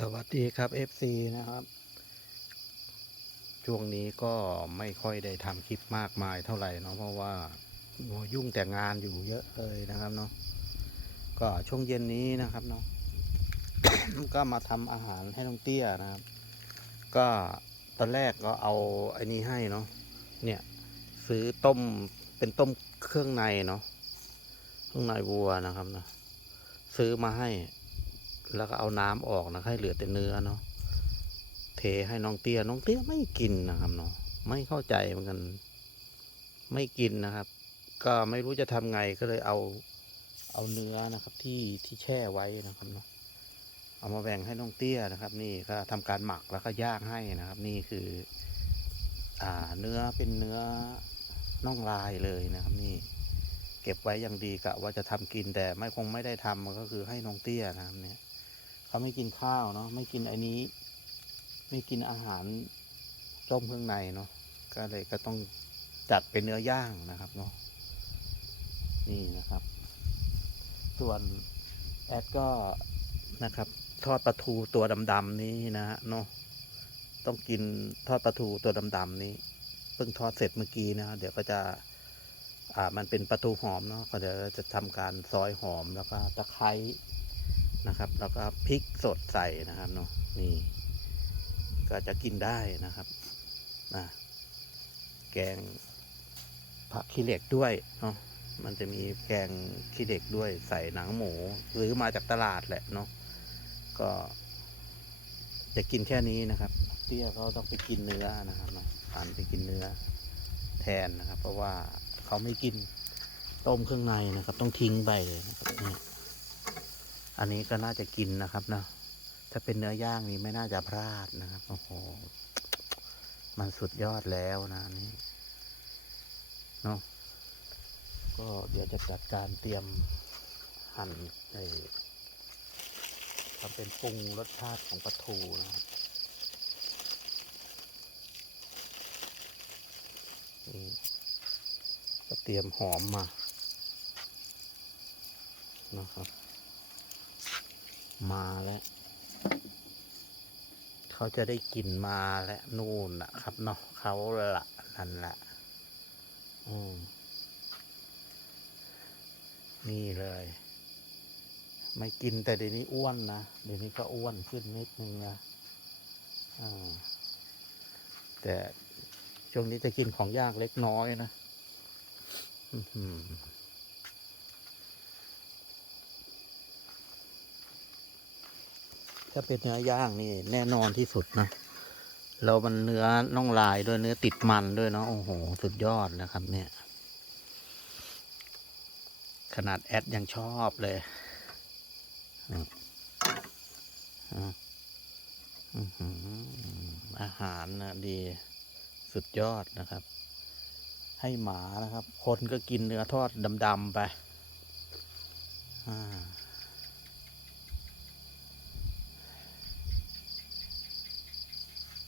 สวัสดีครับ FC นะครับ ช่วงนี้ก็ไม่ค่อยได้ทำคลิปมากมายเท่าไหร่เนาะเพราะว่ายุ่งแต่งานอยู่เยอะเลยนะครับเนาะก็ช่วงเย็นนี้นะครับเนาะ ก็มาทำอาหารให้น้องเตี้ยนะครับ ก็ตอนแรกก็เอาไอ้นี้ให้เนาะเนี่ยซื้อต้มเป็นต้มเครื่องในเนาะเครื่องในวัวนะครับเนาะซื้อมาให้ แล้วก็เอาน้ำออกนะให้เหลือแต่เนื้อเนาะเทให้น้องเตี้ยน้องเตี้ยไม่กินนะครับเนาะไม่เข้าใจเหมือนกัน ไม่กินนะครับ ก็ไม่รู้จะทำไงก็เลยเอาเอาเนื้อนะครับที่ที่แช่ไว้นะครับเนาะเอามาแบ่งให้น้องเตี้ยนะครับ นี่ก็ทำการหมักแล้วก็ย่างให้นะครับ นี่คือ อ่าเนื้อเป็นเนื้อน่องลายเลยนะครับนี่เก็บไว้อย่างดีกะว่าจะทำกินแต่ไม่คงไม่ได้ทำก็คือให้น้องเตี้ยนะครับเนี่ย เขาไม่กินข้าวเนาะไม่กินไอ้นี้ ไม่กินอาหารต้มเครื่องในเนาะก็เลยก็ต้องจัดเป็นเนื้อย่างนะครับเนาะนี่นะครับ ส่วนแอดก็นะครับ ทอดปลาทูตัวดำๆนี้นะฮะเนาะต้องกินทอดปลาทูตัวดำๆนี้เพิ่งทอดเสร็จเมื่อกี้นะเดี๋ยวก็จะ อ่ามันเป็นปลาทูหอมเนาะก็เดี๋ยวจะทำการซอยหอมแล้วก็ตะไคร้ นะครับ แล้วก็พริกสดใส่นะครับเนาะนี่ ก็จะกินได้นะครับนะแกงผักขี้เหล็กด้วยเนาะมันจะมีแกงขี้เหล็กด้วยใส่หนังหมูหรือมาจากตลาดแหละเนาะก็ จะกินแค่นี้นะครับเตี้ยเขาต้องไปกินเนื้อนะครับเนาะผ่านไปกินเนื้อแทนนะครับ เพราะว่าเขาไม่กินต้มเครื่องในนะครับ ต้องทิ้งไปเลยนะครับเนี่ย อันนี้ก็น่าจะกินนะครับนะถ้าเป็นเนื้อย่างนี้ไม่น่าจะพลาดนะครับโอ้โหมันสุดยอดแล้วนะนนี่เนาะก็เดี๋ยวจะจัดการเตรียมหั่นไอ้ทำเป็นปรุงรสชาติของปลาทูนะครับนี่ก็เตรียมหอมมา นะครับ มาแล้ว เขาจะได้กินมาแล้วนู่นนะครับเนาะเขาละนั่นแหละอืมนี่เลย ไม่กินแต่เดี๋ยวนี้อ้วนนะ เดี๋ยวนี้ก็อ้วนขึ้นนิดนึงนะอ่าแต่ช่วงนี้จะกินของยากเล็กน้อยนะ อื้อหือ ถ้าเป็นเนื้อย่างนี่แน่นอนที่สุดนะแล้วมันเนื้อน่องลายด้วยเนื้อติดมันด้วยเนาะโอ้โห สุดยอดนะครับ เนี่ย ขนาดแอดยังชอบเลยอืออือออาหารนะดี สุดยอดนะครับ ให้หมานะครับ คนก็กินเนื้อทอดดำๆไป อ่า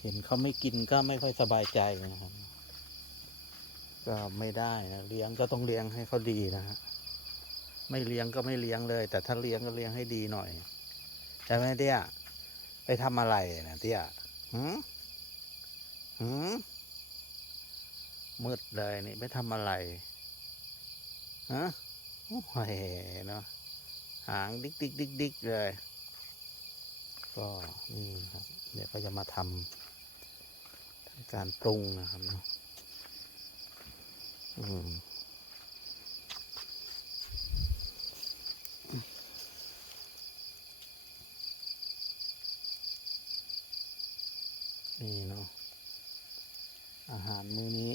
ห็นเขาไม่กินก็ไม่ค่อยสบายใจนะครับ ก็ไม่ได้นะเลี้ยงก็ต้องเลี้ยงให้เขาดีนะฮะไม่เลี้ยงก็ไม่เลี้ยงเลย แต่ถ้าเลี้ยงก็เลี้ยงให้ดีหน่อยใช่ไหมเตี้ยไปทำอะไรนะเตี้ยหืมหืมมืดเลยนี่ไปทำอะไรฮะโอ้ยเนาะหางดิกดิกดิกดิกเลย ก็นี่ครับ เดี๋ยวก็จะมาทำทำ การปรุงนะครับเนาะอืมนี่เนาะอาหารมื้อนี้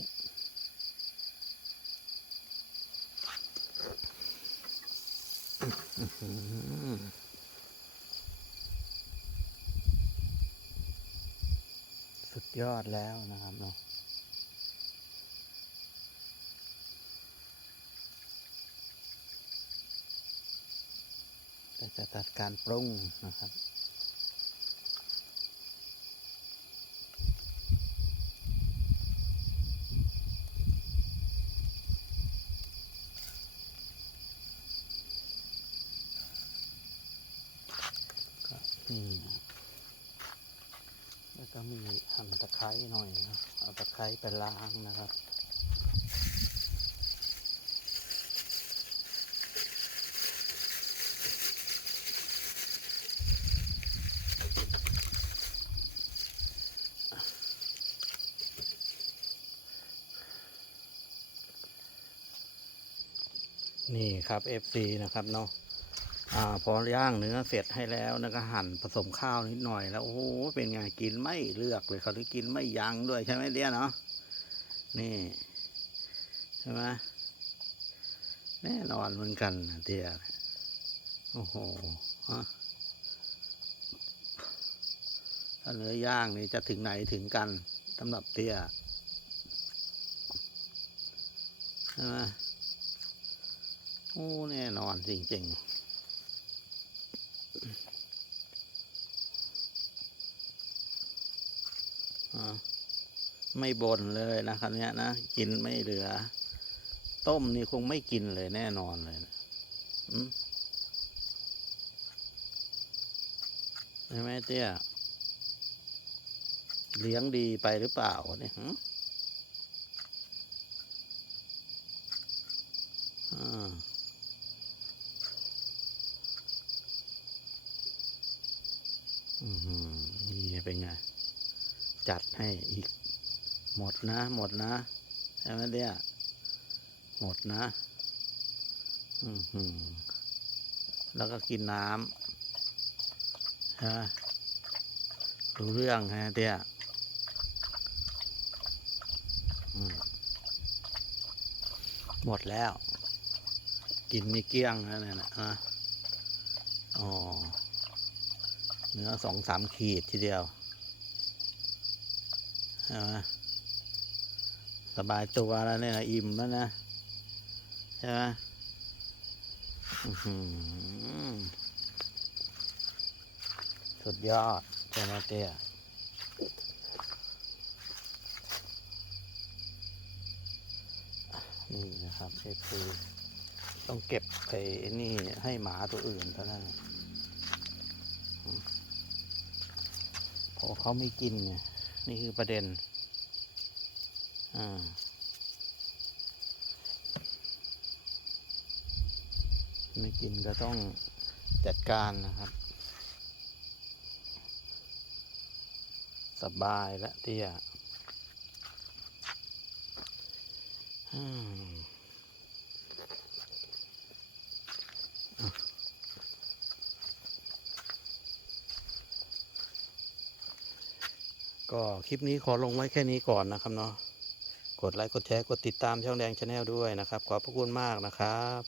อื้อหือ สุด ยอดแล้วนะครับเนาะแต่จะตัดการปรุงนะครับ ก็นี่ ก็มีหั่นตะไค ร้หน่อยนะเอาตะไคร้ไปล้างนะครับ นี่ครับ FC นะครับเนาะ อ่าพอย่างเนื้อเสร็จให้แล้วนะก็หั่นผสมข้าวนิดหน่อยแล้วโอ้โหเป็นไงกินไม่เลือกเลยเขาที่กินไม่ยั้งด้วยใช่ไหมเดียเนาะนี่ใช่ไหมแน่นอนเหมือนกันเดียโอ้โหฮะถ้าเนื้อย่างนี่จะถึงไหนถึงกันสำหรับเตี้ยใช่ไหมโอ้แน่นอนจริงๆ อ่า ไม่บ่นเลยนะครับเนี้ยนะกินไม่เหลือ ต้มนี่คงไม่กินเลยแน่นอนเลยนะใช่ไหมเตี้ยเลี้ยงดีไปหรือเปล่าเนี่ยหึอ่าอือหือนี่เป็นไง จัดให้อีก หมดนะ หมดนะใช่ไหมเดียหมดนะอือหือแล้วก็กินน้ำฮะรู้เรื่องฮะเดียหมดแล้ว กินนี่เกลี้ยงแล้วเนี่ยนะอ๋อเนื้อสองสามขีดทีเดียว สบายตัวแล้วเนี่ยนะอิ่มแล้วนะ ใช่ไหมสุดยอดใช่ไหมเตี้ยนี่นะครับเอฟซีต้องเก็บไปนี่ให้หมาตัวอื่นเท่านั้นพอเขาไม่กินไง นี่คือประเด็น อ่า ไม่กินก็ต้องจัดการนะครับ สบายและเตี้ยอืมอะ ก็คลิปนี้ขอลงไว้แค่นี้ก่อนนะครับเนาะกดไลค์กดแชร์กดติดตามช่องแดงชาแนลด้วยนะครับ ขอบพระคุณมากนะครับ